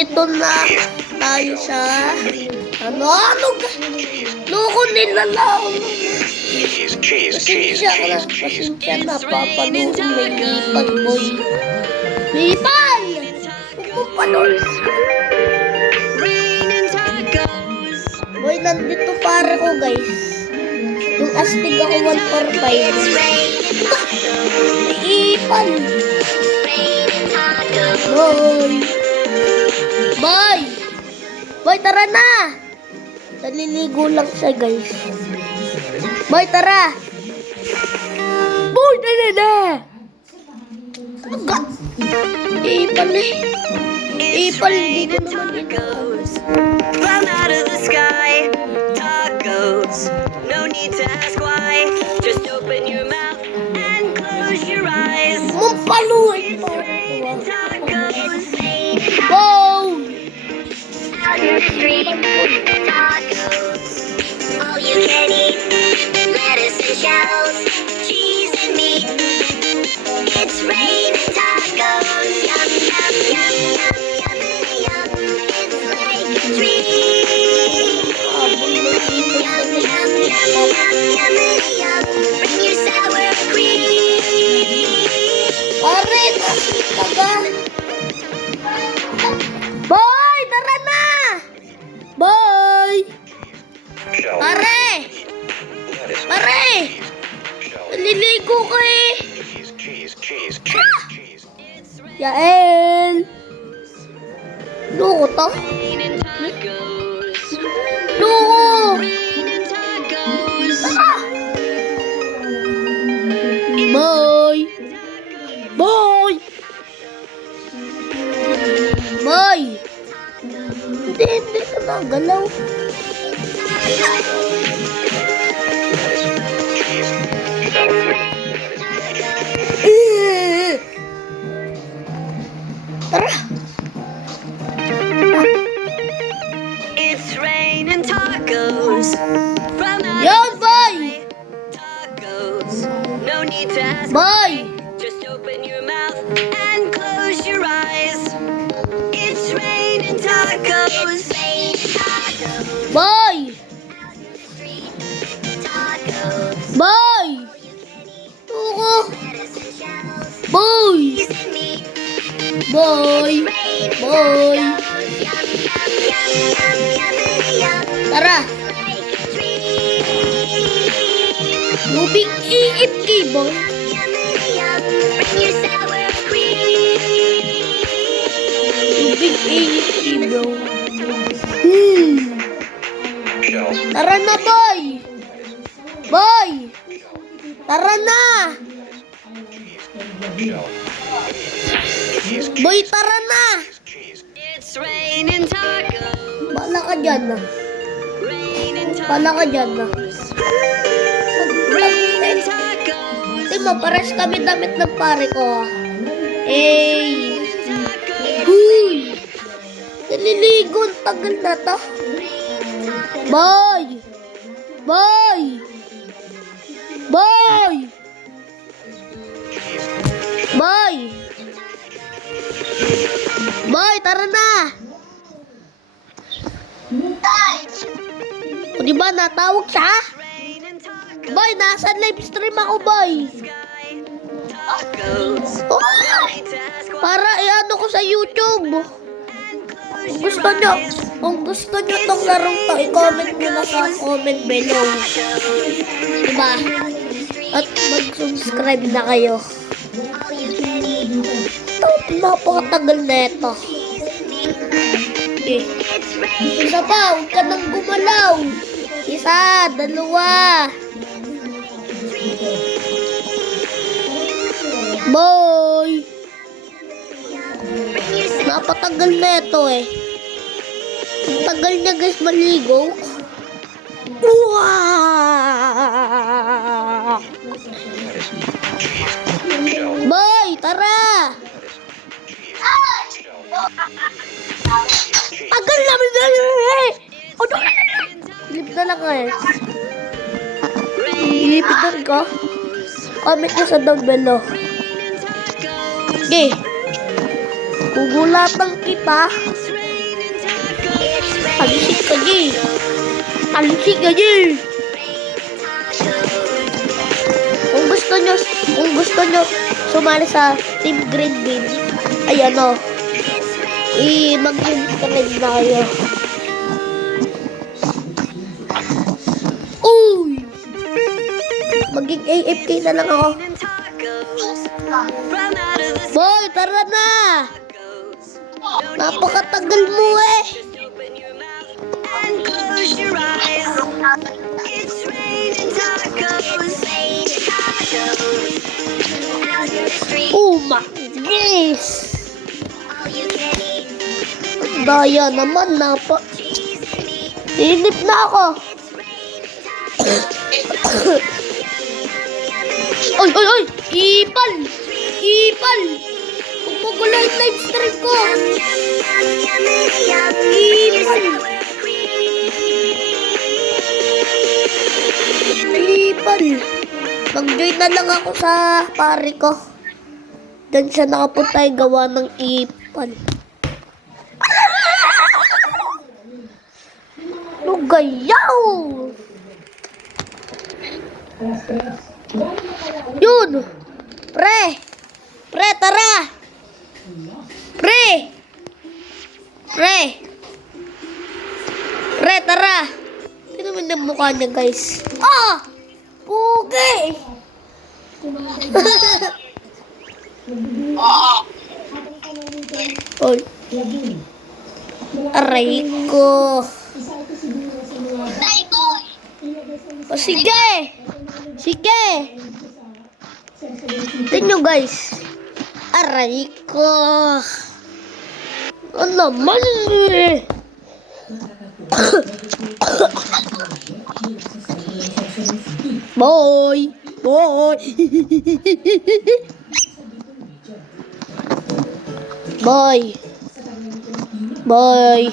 Ito na tayo sa loko nila lang. Pasensya na papanood may lipan boy. Lipan! Pupanood. Boy, nandito pare ko guys. Yung astig ako 145. Lipan! Boy! Boy! Boy, tara na! Naliligo lang siya, guys. Boy, tara! Boy, tara na! Agad! Ipal eh. Ipal, hindi ko naman Climb out of the sky, tacos. No need to ask why. Just open your mouth and close your eyes. Mampaluin pa. Tacos. Wow! Out in the street, tacos. All you can eat, lettuce and shells, cheese and meat. It's raining tacos. Yum, yum, yum, yum, yummity, yum. It's like a treat. Yum, yum, yum, yum, yummity, yum. Bring your sour cream. Pare, taga. Boy, tara na! Boy! Pare! Pare! Naliligo ka eh! Yael! Loko to? Loko! Ah! Boy! Boy! Boy! Hindi ka nagalaw. Tara! It's raining tacos. From out Yon, boy! tacos. No need to ask. Boy! Just open your mouth and close your eyes. It's raining tacos. Boy! Tacos. Boy! Loko! Boy! Boy! Boy! Tara! Lubig iip boy! Lubig iip bro! Tara na boy! Boy! Tara na! Boy, tara na! It's raining tacos. Bala ka dyan na. Raining Bala ka dyan na. Raining tacos. Di mo, pares kami damit ng pare ko. Eh! Huy! Naliligo, ang tagal na to. Boy! Boy! Boy! Boy! Boy, tara na! O diba, natawag siya? Boy, nasa live stream ako, boy. Tacos. Oh, para i-ano ko sa YouTube. Kung gusto nyo tong larong to, i-comment nyo na sa comment below. Diba? At mag-subscribe na kayo. Ito, napakatagal na ito. Okay. Isa pa, huwag ka nang gumalaw. Isa, dalawa. Boy! Napatagal na ito eh. Ang tagal niya guys maligo. Wow! Boy, tara! Tagal namin na eh! Lip na lang eh. Ilipitan ko. Comment nyo sa down below. Okay. Gugulatan kita Alisik ka, G. Alisik ka, G. Kung gusto nyo sumali sa Team Green Bean, ay ano, mag-subscribe na kayo. Uy! Maging AFK na lang ako. Boy, tara na! Napakatagal mo eh! Oh my goodness! Daya naman, Sinip na ako! Oy, oy, oy! Ipal! Ipal! Pagpagulo yung live stream ko! Ipal! Ipal! Mag-join na lang ako sa pare ko. Diyan siya nakapunta yung gawa ng ipal. Lugayaw! Yun! Pre! Pre, tara! Pre! Pre! Pre, tara! Ito naman yung mukha niya, guys. Ah! Pugi! Oy. Aray ko. O sige! Sige! Tignan nyo, guys. Aray ko. Ano naman eh? Boy! Boy! Boy! Boy!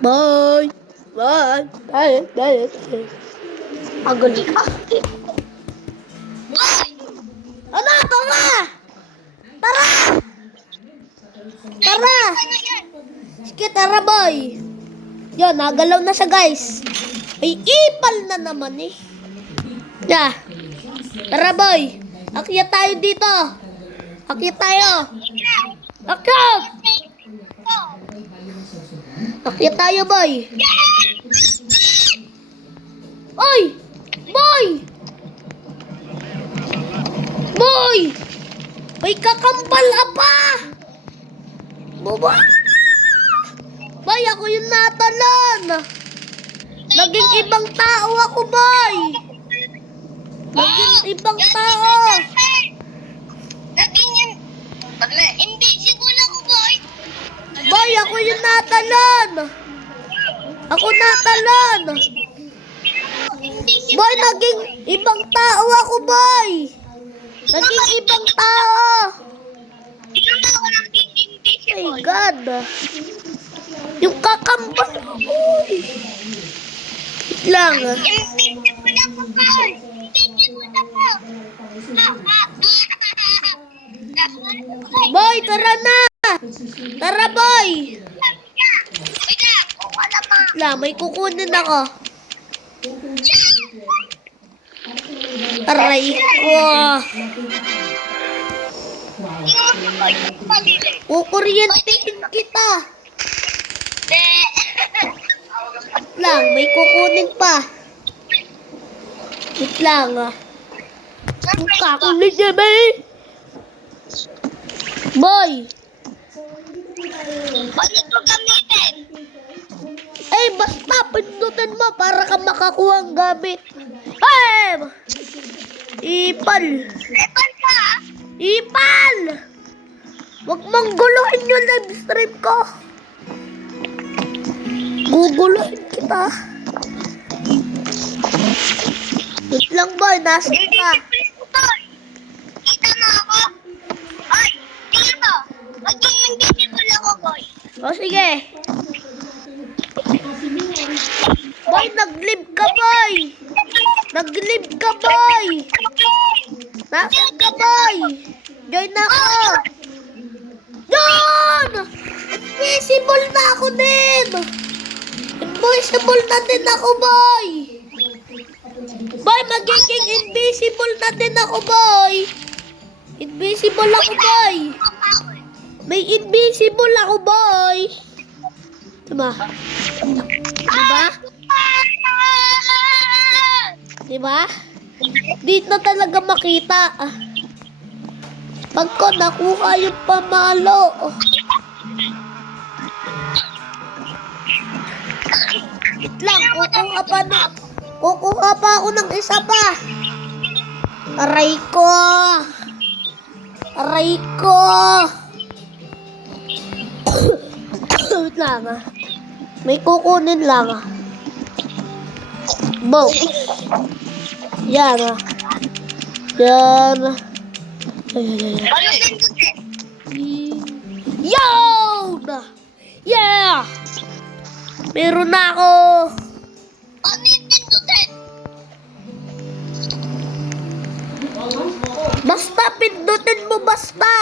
Boy! Boy! Dale. Aguli ka. Ano? Tara! Tara! Tara! Sige, tara, boy. Yan, nagalaw na siya, guys. Ay, ipal na naman eh. Yeah. Tara, boy. Akyat tayo dito. Akyat tayo. Akyat! Akyat tayo, boy. Oy! Boy! Boy! May kakambal apa! Baba! Boy, ako yung natalon! Naging ibang tao ako, boy! Naging ibang tao! Invisible ako, boy! Boy, ako yung natalon! Ako natalon! Boy, naging ibang tao ako, boy! Naging ibang tao! My God! Yung kakambal ko, boy! Wait lang. Invisible ako, boy! Invisible ako! Boy, tara na! Tara, boy! La, may kukunin ako. Aray ko. Kukuryentehin kita. Lang, may kukunin pa. Wait lang, Kakulit niya, bay. Boy. Ano ito gamitin? Eh, basta pindutin mo para ka makakuha ang gamit. Hey! Ipal. Ipal ka? Ipal! Huwag mong guluhin yung live stream ko. Guguluhin kita. Wait lang, boy. Nasaan ka? Kita mo ako? Ay, tingnan mo. Maging invisible ako, boy. O, sige. Boy, nag-live ka, boy. Nag-live ka, boy. Nasaan ka, boy? Join ako. Yun! Invisible na ako din. Invisible na din ako, boy! Boy, magiging invisible na din ako, boy! Invisible ako, boy! May invisible ako, boy! Diba? Diba? Diba? Dito talaga makita. Pagko nakuha yung pamalo. Wait lang, kukuha pa ako ng isa pa. Aray ko. Aray ko. Wait lang ah. May kukunin lang ah. Bow. Yan ah. Yan. Ayan. Yo! Yeah! Meron na ako. Basta pindutin mo basta.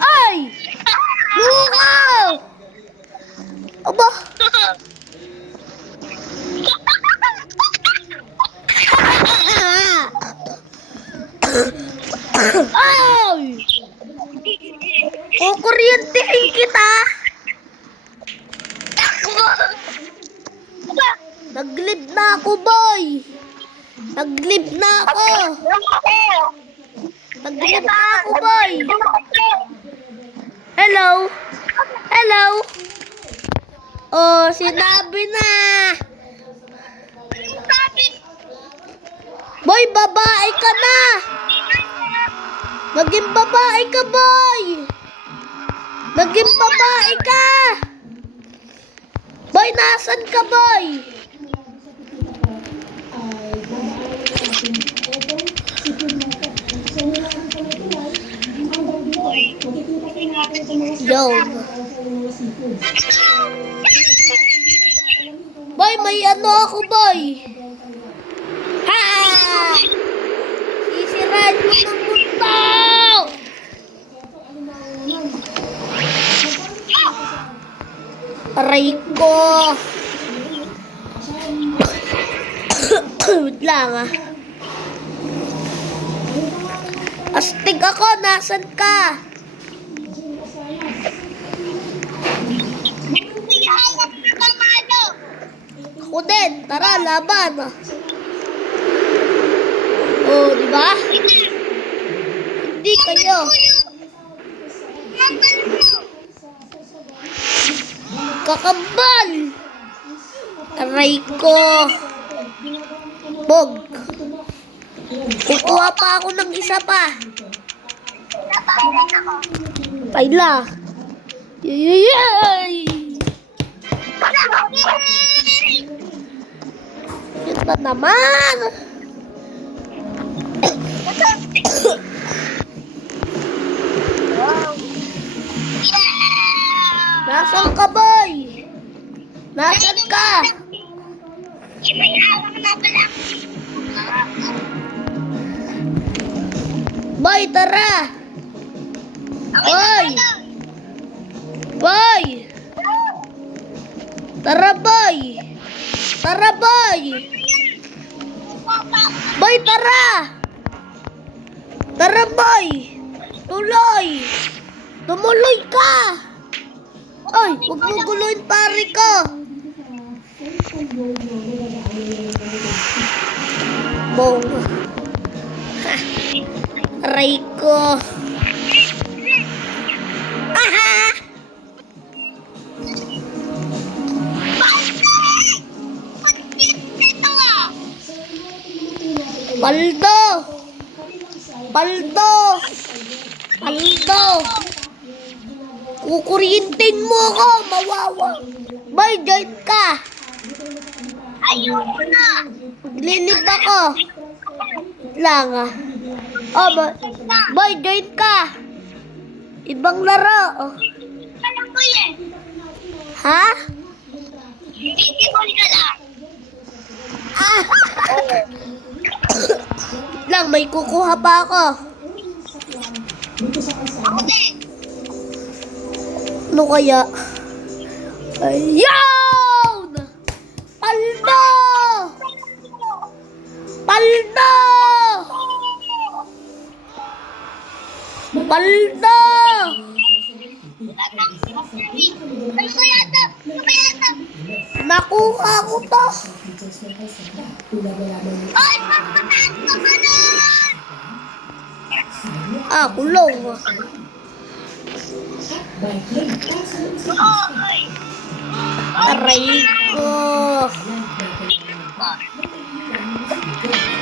Ay! Lukaw! Aba! Ay! Kukuryentehin kita! Naglib na ako, boy! Naglib na ako! Naglib na ako, boy! Hello? Hello? Oh, sinabi na! Boy, babae ka na! Maging babae ka, boy! Maging babae ka! Boy, nasan ka, boy? Yo. Boy, may ano ako, boy. Ha! Sisirain mo ng mundo! Aray ko. Wait lang ah. Astig ako, nasan ka? Ako din, tara, laban. Oh, di ba? Hindi kayo. Kakambal! Aray ko. Bog. Kukuha pa ako ng isa pa. Paila. Yay! Yun na naman. Nasaan ka, boy? Nasaan ka? Boy, tara. Boy. Boy. Tara, boy. Tara, boy. Boy, tara. Tara, boy. Tuloy. Tumuloy ka. Ay, huwag mo guluhin pare ko. Bong. Aray ko. Aha! Paldo! Paldo! Paldo! Kukuryintin mo ako, mawawa. Boy, join ka. Ayoko na. Maglilib ako. Lang ah. Oh, boy, join ka. Ibang laro. Alam ko yan. Ha? may kukuha pa ako. Ano kaya? Ayun! Paldo! Paldo! Paldo! Ano kaya ito? Ano kaya ito? Nakuha ko to. Ay, papataas ka pa nun! Ah, kulong. Ay! Aray ko.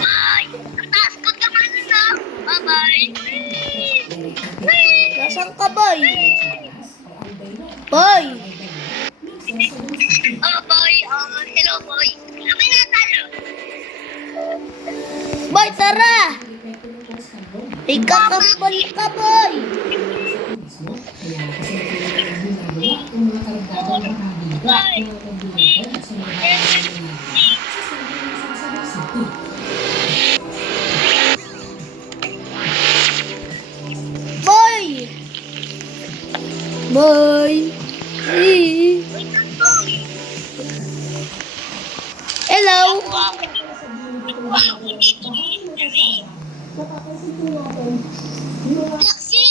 Ay! Ang taas ko naman na! Bye-bye! Nasaan ka, boy? Boy! Oh, boy! Hello, boy! Kami natalo! Boy, tara! Ikakambal ka, boy! Bye! Boy! Boy! Hello! Laksi!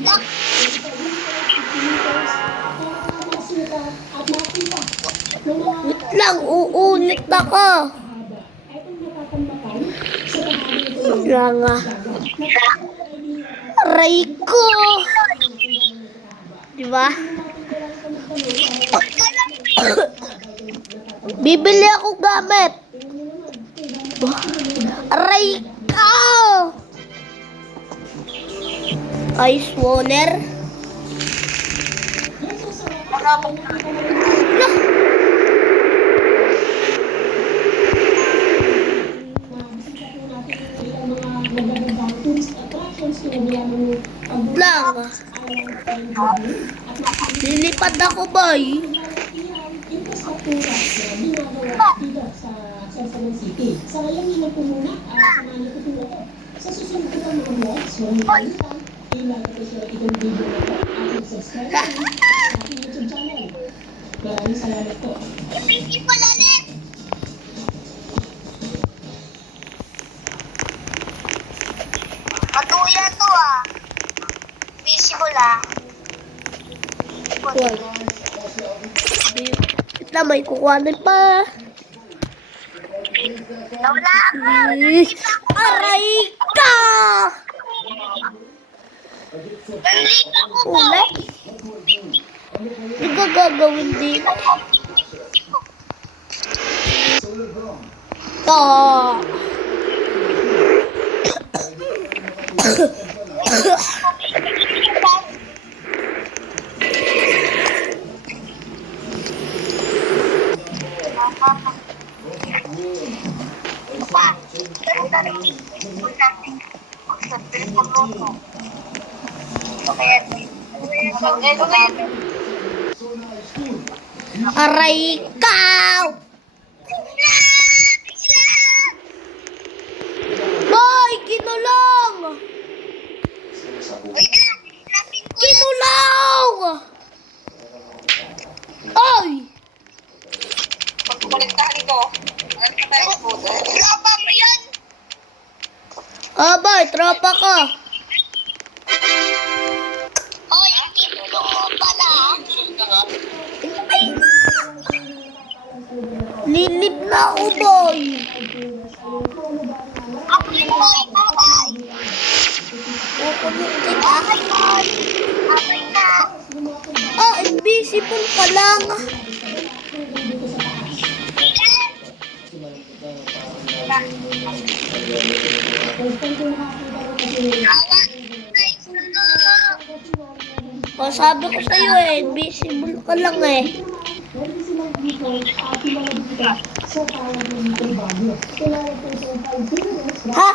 Lak! Wait lang, uulit ako. Wala nga. Aray ko! Diba? Bibili ako gamit. Aray ko! Ice water. Lang. Lilipad ako, boy. Hindi pala net! Matuya to ah. Visible ah. Wait lang, may kukuhanin pa. Nawala ako! Aray ka! Nandito ako po! Ulit? Hindi ka gagawin din. To. Pa, pero natin. Pagluto. Okay. Aray ka! Boy, kinulong! Kinulong! Oy! Pagkukuliktahan ko. Tropa mo yan! Ah, boy, tropa ko. Hoy, itulong mo pala. Lilip na ako, boy. Ako yung boy, bye-bye. Kukulit kita. Okay, boy. Okay na. Ah, invisible ka lang. O, sabi ko sa'yo eh, invisible ka lang eh. Ha?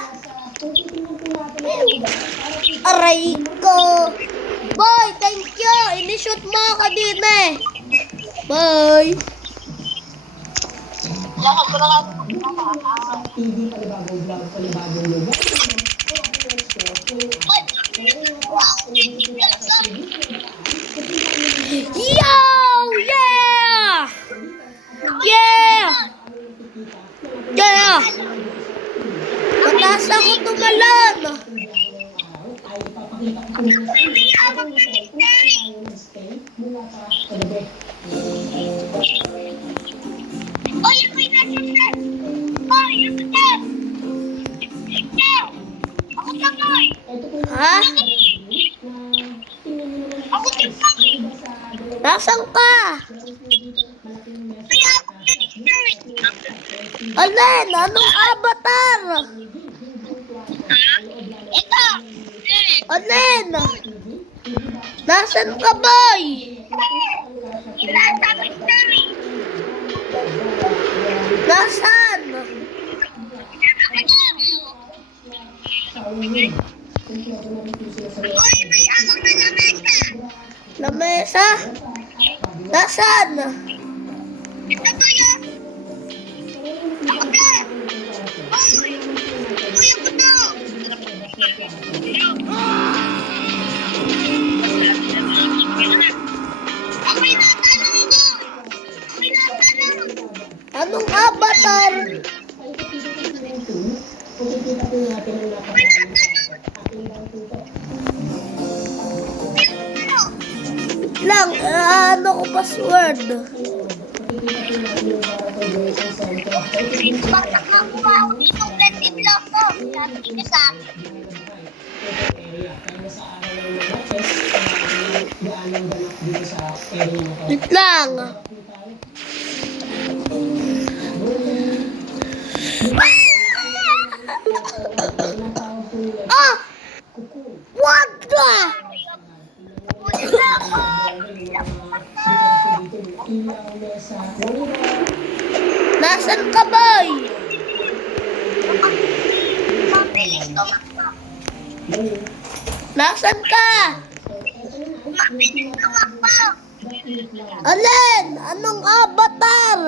Aray ko. Boy, thank you. Inishoot mo ako din eh. Bye. Yo! Yeah! Yeah! Yeah! Mataas ako tumalon! Oy, ako'y nasa. Oy, ako tamoy. Ha? Ako tamoy. Nasaan ka? Kaya ako Alin? Anong avatar? ito. Alin? Nasaan ka, boy? Nasa kami. Nasaan? Oy, may ano na lamesa. Lamesa? Nasaan? Ito to yun. Ako to. Oy, oy, ako to. Ako'y natanong ko. Ako'y natanong. Anong avatar? Lang, ano ko password? Bakit nakuha ako dito 20 block ko? Sabi niya sa akin. Wait lang. Ah! What the? Wala ako. Nasaan ka, boy? Mabilis tumakbo. Nasaan ka? Mabilis tumakbo. Alin? Anong avatar?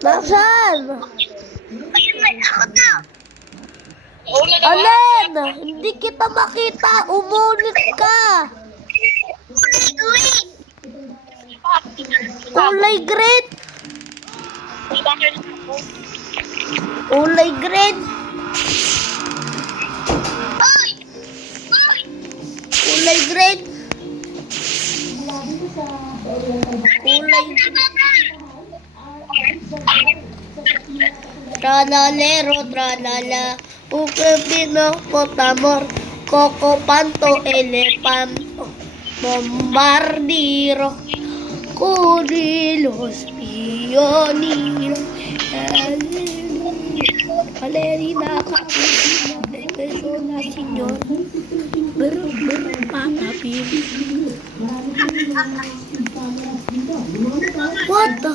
Nasaan? Ayun, may ako to. Alin? Hindi kita makita. Umulit ka. Uy! Kulay green. Kulay green. Uy! Uy! Kulay green. Kulay Tralalero, tralala. Ukapino, potamor. Coco panto, elepanto. Bombardiro. Cunilos, pioniro. Valerina, Capulina, persona, señor. Patapin. What the?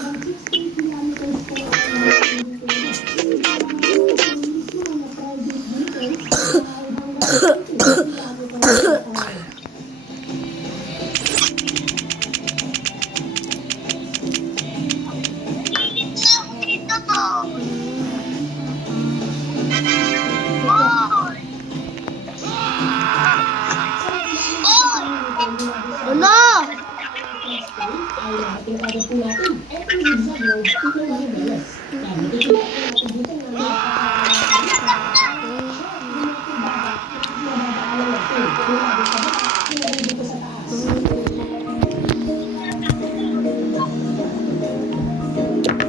Ito to. Uy! Uy! Ano?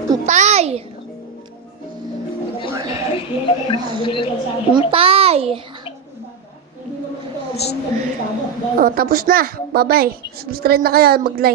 Antay! Antay! Oh, tapos na. Bye-bye. Subscribe na kayo. Mag-like.